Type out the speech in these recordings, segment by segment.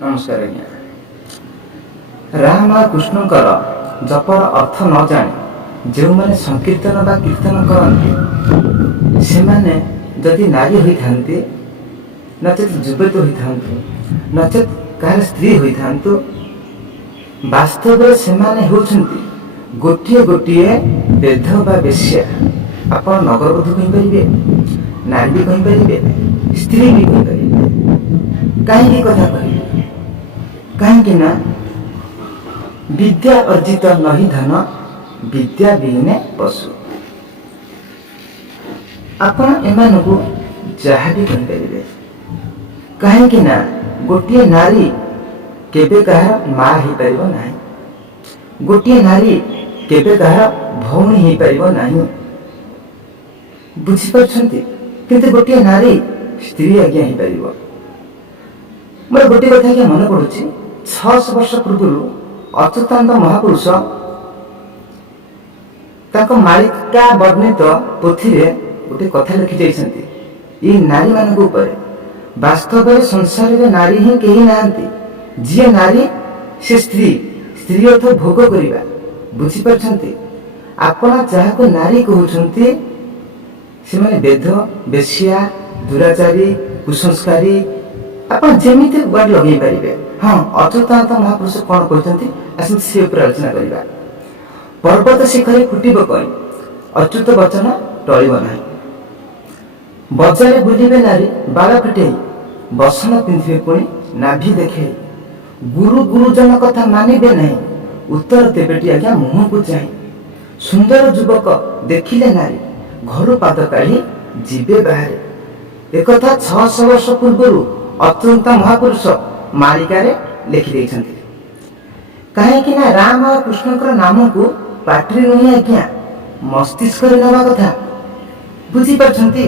नमस्कार आज्ञा। राम और कृष्णकर जपर अर्थ न जाने जो मैंने संकीर्तन बा कीर्तन करते से माने जदि नारी होइथान्ते नचेत युवती होइथान्तु नचेत कहार स्त्री होइथान्तु वास्तव से माने होउछन्ति गोटिए गोटिए बेध बा बेश्या। आपण नगरबधू कहिपारे नारी भी कहिपारे स्त्री भी कहिपारे कहीं कथा कह कहीं ना विद्या अर्जित नहीं धन विद्या विहीने पशु। आपण एमानकु जहाँ भी कहिपारे कहीं ना गोटे नारी केबे कहार माँ हो पारिबो नाही, गोटे नारी केबे कहार भौणी हो पारिबो नाही। बुझी पारछन्ति किंतु गोटे नारी स्त्री आज्ञा हो पारिबो। मोर गोटे कथा आज्ञा मन पड़ुछि 600 वर्ष पूर्व अच्युतानंद महापुरुष ताको मालिका वर्णित पोथी रे गोटे कथा लिखि जाइछन्ति ई नारी मानक ऊपर। वास्तव में संसार में नारी ही कहीं नांती जी नारी से स्त्री स्त्री अर्थ भोग करिबा। बुझी पारछन्ति आपण जहाँ को नारी कहउछन्ति से माने बेध बेश्या दुराचारी कुसंस्कारी आपण जेमिति वर्ड लगै परिबे। हाँ अच्युतानंद महापुरुष कौन कहते आसते से ऊपर आलोचना करवा। पर्वत शिखर फुटब कई अच्युत वचन टलिब ना। बजार बुलिबे नारी बाल फिटे बसन पिंधिबे पुणी नाभि देखे गुरु गुरुजन कथा मानिबे नहीं उत्तर देवेटी आज्ञा मुह को चाहे। सुंदर युवक देखिले नारी घर पाद काढ़ी जीवे बाहर। एक 600 वर्ष पूर्व अच्युत महापुरुष मालिकारे लिखि देइछन्ति। काहेकि ना राम और कृष्णकर नाम को पाटरी नहीं आज्ञा मस्तिष्क रे नवा कथा। बुझी पारछन्ति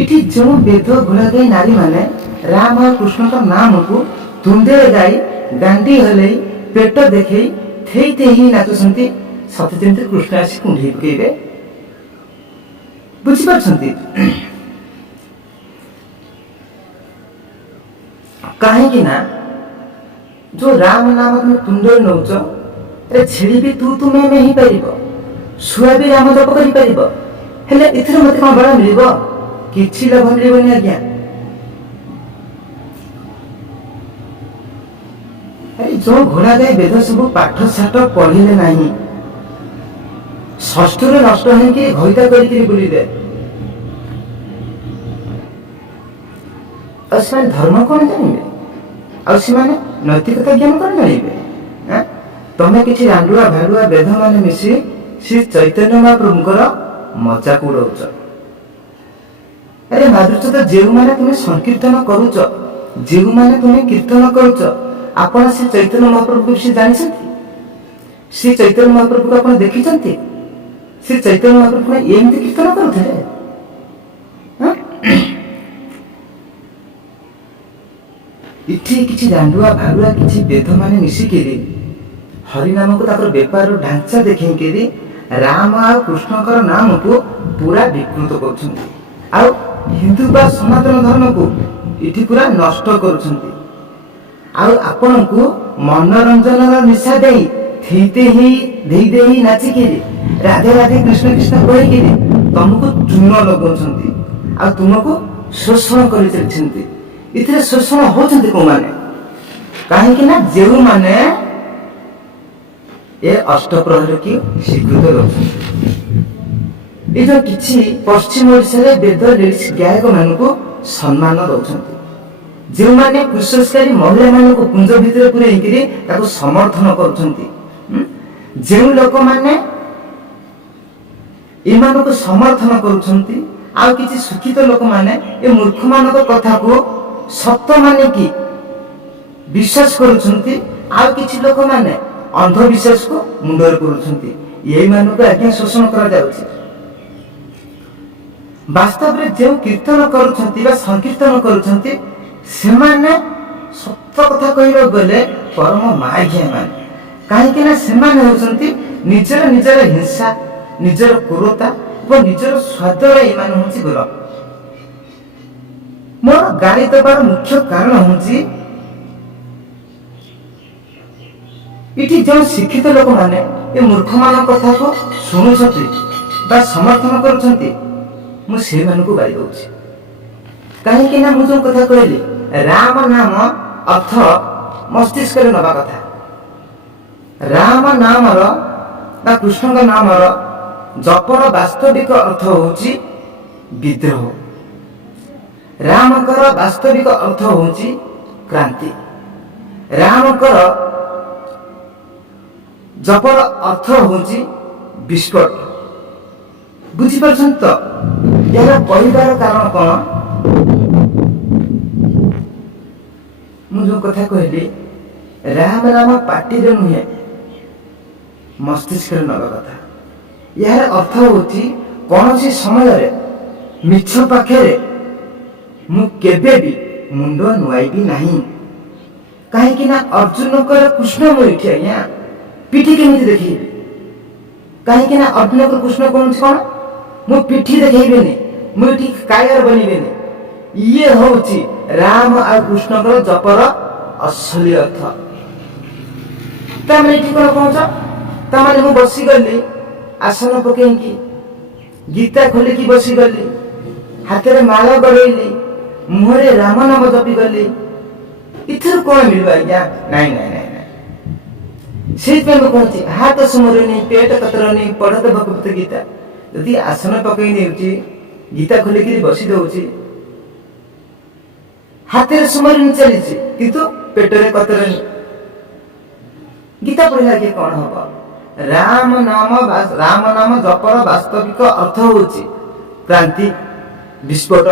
इठी जो वेद घोड़ा गई नारी माने राम और कृष्णकर नाम को तुंदे गाई गांडी हले पेट देखै थेई ही नाचुछन्ति सते जेंति कृष्ण आसी कुंढी पकेइबे। बुझी पारछन्ति काहेकि ना जो राम नाम तुम तुंडे नौच अरे छेड़ी भी तू तुम्हें में ही पारिबो छुआ भी राम जप करि पारिबो हेले इथरे मते कोन बड़ा मिलिबो किछि लाभ मिलिबोनी आज्ञा। अरे जो घोड़ा गाय वेद सब पाठ साठ पढ़िले नाही षष्ठ रे नष्ट है कि घइता करिकरी बुलिबे असमान धर्म कौन जानिबे आने नैतिकता ज्ञान कौन जानिबे। तमे किछि रांडुआ भाडुआ वेद माने मिसी श्री चैतन्य महाप्रभुकर मजाक उड़ाउछ। अरे माधुर्य तो जेउ माने तुमे संकीर्तन करूछ जेउ माने तुमे कीर्तन करूछ आपण श्री चैतन्य महाप्रभु के विषय जानिछन्ति श्री चैतन्य महाप्रभु को आपण देखिछन्ति श्री चैतन्य महाप्रभु ने एमति कीर्तन करूथले। इठी किछि दांडुआ भाडुआ किछि वेद माने मिसिकिरी हरिनाम को ताकर व्यापार ढांचा देखिकिरी राम और कृष्णकर नाम को पूरा विकृत करुछन्ति आ हिंदू बा सनातन धर्म को इठी पूरा नष्ट करुछन्ति। आ आपण को मनोरंजन निशा देई थेते ही देई देई नाचिकिरी राधे राधे कृष्ण कृष्ण कहिकिरी तुमको चून लगौछन्ति आ तुमको शोषण करि चलछन्ति। इतने शोषण होचन्ति को माने काहेकि ना जेउ माने ए अष्टप्रहर की स्वीकृत रहुछन्ति। ए जो किछि पश्चिम ओडिसा रे वेद लिरिक्स गायक मानको सम्मान दउछन्ति जेउ माने कुशलकारी महिला मानको कुंज भितर पुरेइकिरी ताको समर्थन करूछन्ति। जेउ लोक माने एमानको समर्थन करूछन्ति आ किछि शिक्षित लोक माने ए मूर्ख मानक कथा को सत्य माने कि विश्वास करुछन्ति आ किछि लोक माने अंधविश्वास को मुंडर करुछन्ति। यही मानको आज्ञा शोषण करा जाउछि। वास्तव रे जे कीर्तन करुछन्ति बा संकीर्तन करुछन्ति से माने सत्य कथा कहिबा गले परम माघ्या माने काहेकि ना से माने होछन्ति निजर निजर हिंसा निजर क्रूरता और निजर स्वाद रे ईमान होछि गोल। मोर गाड़ी दबार मुख्य कारण हूँ ଏଠି ଯେଉଁ ଶିକ୍ଷିତ ଲୋକମାନେ ଏ ମୂର୍ଖମାନଙ୍କ କଥାକୁ ଶୁଣୁଛନ୍ତି ବା ସମର୍ଥନ କରୁଛନ୍ତି, ମୁଁ ସେଇମାନଙ୍କୁ ବାଡ଼ି ଦେଉଛି। କାହିଁକି ନା ମୁଁ ଯେଉଁ କଥା କହିଲି, ରାମ ନାମ ଅର୍ଥ ମସ୍ତିଷ୍କରେ ନେବା କଥା। ରାମ ନାମର ବା କୃଷ୍ଣଙ୍କ ନାମର ଜପର ବାସ୍ତବିକ ଅର୍ଥ ହେଉଛି ବିଦ୍ରୋହ। ରାମଙ୍କର ବାସ୍ତବିକ ଅର୍ଥ ହେଉଛି କ୍ରାନ୍ତି। ରାମଙ୍କର ଜପର ଅର୍ଥ ହେଉଛି ବିସ୍ଫୋଟ। ବୁଝିପାରୁଛନ୍ତି ତ? ଏହାର କହିବାର କାରଣ କ'ଣ? ମୁଁ ଯେଉଁ କଥା କହିଲି, ରାମ ନାମ ପାଟିରେ ନୁହେଁ, ମସ୍ତିଷ୍କରେ ନେବା କଥା। ଏହାର ଅର୍ଥ ହେଉଛି କୌଣସି ସମୟରେ ମିଛ ପାଖରେ ମୁଁ କେବେ ବି ମୁଣ୍ଡ ନୁଆଇବି ନାହିଁ। କାହିଁକି ନା ଅର୍ଜୁନଙ୍କର କୃଷ୍ଣ ମୁଁ ଏଠି ଆଜ୍ଞା ପିଠି କେମିତି ଦେଖେଇବି? କାହିଁକି ନା ଅର୍ଜୁନଙ୍କର କୃଷ୍ଣ କହୁଛି କ'ଣ? ମୁଁ ପିଠି ଦେଖେଇବିନି, ମୁଁ ଏଠି କାୟର ବନିବିନି। ଇଏ ହେଉଛି ରାମ ଆଉ କୃଷ୍ଣଙ୍କର ଜପର ଅସଲି ଅର୍ଥ। ତାମାନେ ଏଠି କ'ଣ କହୁଛ? ତାମାନେ ମୁଁ ବସିଗଲି ଆସନ ପକେଇକି, ଗୀତା ଖୋଲିକି ବସିଗଲି, ହାତରେ ମାଳ ଗଳେଇଲି, ମୁହଁରେ ରାମ ନାମ ଜପିଗଲି, ଏଥିରୁ କ'ଣ ମିଳିବ ଆଜ୍ଞା? ନାଇଁ ନାଇଁ ନାଇଁ ନାଇଁ। ସେଇଥିପାଇଁ ମୁଁ କହୁଛି, ହାତ ସୁମରୁନି, ପେଟ କତରନି, ପଢତ ଭଗବତ ଗୀତା। ଯଦି ଆସନ ପକେଇ ନେଉଛି, ଗୀତା ଖୋଲିକିରି ବସି ଦଉଛି, ହାତରେ ସୁମରୁନି ଚାଲିଛି କିନ୍ତୁ ପେଟରେ କତରନି, ଗୀତା ପଢିଲା କି କ'ଣ ହବ? ରାମ ନାମ ଜପର ବାସ୍ତବିକ ଅର୍ଥ ହେଉଛି କ୍ରାନ୍ତି, ବିସ୍ଫୋଟ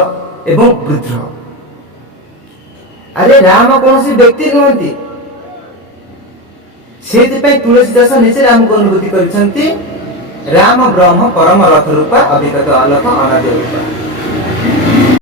ଏବଂ ବିଦ୍ରୋହ। ଆରେ ରାମ କୌଣସି ବ୍ୟକ୍ତି ନୁହନ୍ତି। ସେଇଥିପାଇଁ ତୁଳସୀ ଦାସ ନିଜେ ରାମକୁ ଅନୁଭୂତି କରିଛନ୍ତି, ରାମ ବ୍ରହ୍ମ ପରମ ରଥ ରୂପା, ଅବିଗତ ଆଲୋକ ଅନାଦି ରୂପା।